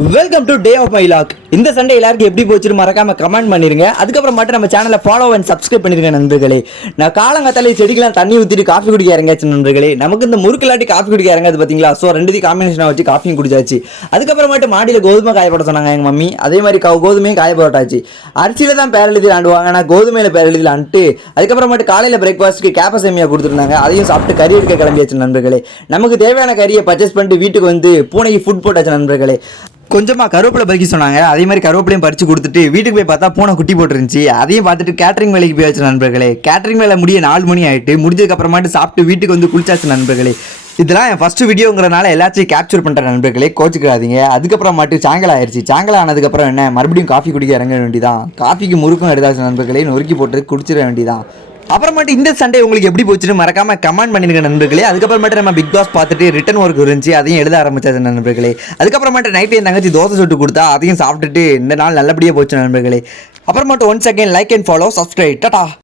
Welcome to day of my log. இந்த Sunday எல்லாருக்கும் எப்படி போச்சுன்னு மறக்காம கமெண்ட் பண்ணிருங்க. அதுக்கப்புறம் மட்டும் நம்ம சேனலை ஃபாலோ அண்ட் சப்ஸ்கிரைப் பண்ணிருங்க நண்பர்களே. நான் காலங்காத்தாலே செடிக்கெல்லாம் தண்ணி ஊற்றிட்டு காஃபி குடிக்க இறங்காச்சு நண்பர்களே. நமக்கு இந்த முறுக்கலாட்டி காஃபி குடிக்க இறங்காது பார்த்தீங்களா? ஸோ ரெண்டுத்தையும் காம்பினேஷனாக வச்சு காஃபியும் குடிச்சாச்சு. அதுக்கப்புறம் மட்டும் மாடியில் கோதுமை காயப்பட சொன்னாங்க எங்கள் மம்மி. அதே மாதிரி கோதுமையும் காய போட்டாச்சு. அரிசியில் தான் பேர் எழுதி ஆண்டுவாங்க, ஆனால் கோதுமையில் பேர் எழுதி ஆண்டு. அதுக்கப்புறம் மட்டும் காலையில் பிரேக்ஃபாஸ்ட்டுக்கு கேப்ப சேமியா கொடுத்துருந்தாங்க. அதையும் சாப்பிட்டு கறி எடுக்க கிளம்பியாச்சு நண்பர்களே. நமக்கு தேவையான கறியை பர்ச்சேஸ் பண்ணிட்டு வீட்டுக்கு வந்து பூனைக்கு ஃபுட் போட்டாச்சு நண்பர்களே. கொஞ்சமாக கருவேப்பிலை பறிக்க சொன்னாங்க. அதே மாதிரி கருவேப்பிலையும் பறித்து கொடுத்துட்டு வீட்டுக்கு போய் பார்த்தா பூனை குட்டி போட்டுருந்துச்சு. அதையும் பார்த்துட்டு கேட்டரிங் வேலைக்கு போயாச்சு நண்பர்களே. கேட்டரிங் வேலை முடிய 4 மணி ஆகிட்டு முடிஞ்சதுக்கப்புறமாட்டு சாப்பிட்டு வீட்டுக்கு வந்து குளிச்சாச்சு நண்பர்களே. இதெல்லாம் என் ஃபஸ்ட்டு வீடியோங்கிறனால எல்லாத்தையும் கேப்சர் பண்ணுற நண்பர்களே, கோச்சிக்காதீங்க. அதுக்கப்புறம் மட்டும் சாயங்காலம் ஆயிடுச்சு. சாயங்காலம் ஆனதுக்கப்புறம் என்ன மறுபடியும் காஃபி குடிக்க இறங்க வேண்டியதான். காஃபிக்கு முறுக்கும் எடுத்தாச்சு நண்பர்களே. நொறுக்கி போட்டு குடிச்சிட வேண்டியதான். அப்புறமாட்டு இந்த சண்டே உங்களுக்கு எப்படி போச்சுன்னு மறக்காம கமெண்ட் பண்ணிருங்க நண்பர்களே. அதுக்கப்புறமேட்டு நம்ம பிக் பாஸ் பார்த்துட்டு ரிட்டன் ஒர்க் இருந்துச்சு, அதையும் எழுத ஆரம்பிச்சாச்சு நண்பர்களே. அதுக்கப்புறமேட்டு நைட்டு என் தங்கச்சி தோசை சுட்டு கொடுத்தா, அதையும் சாப்பிட்டுட்டு இந்த நாள் நல்லபடியாக போச்சு நண்பர்களே. அப்புறமாட்டு once again like and follow, subscribe. Tata.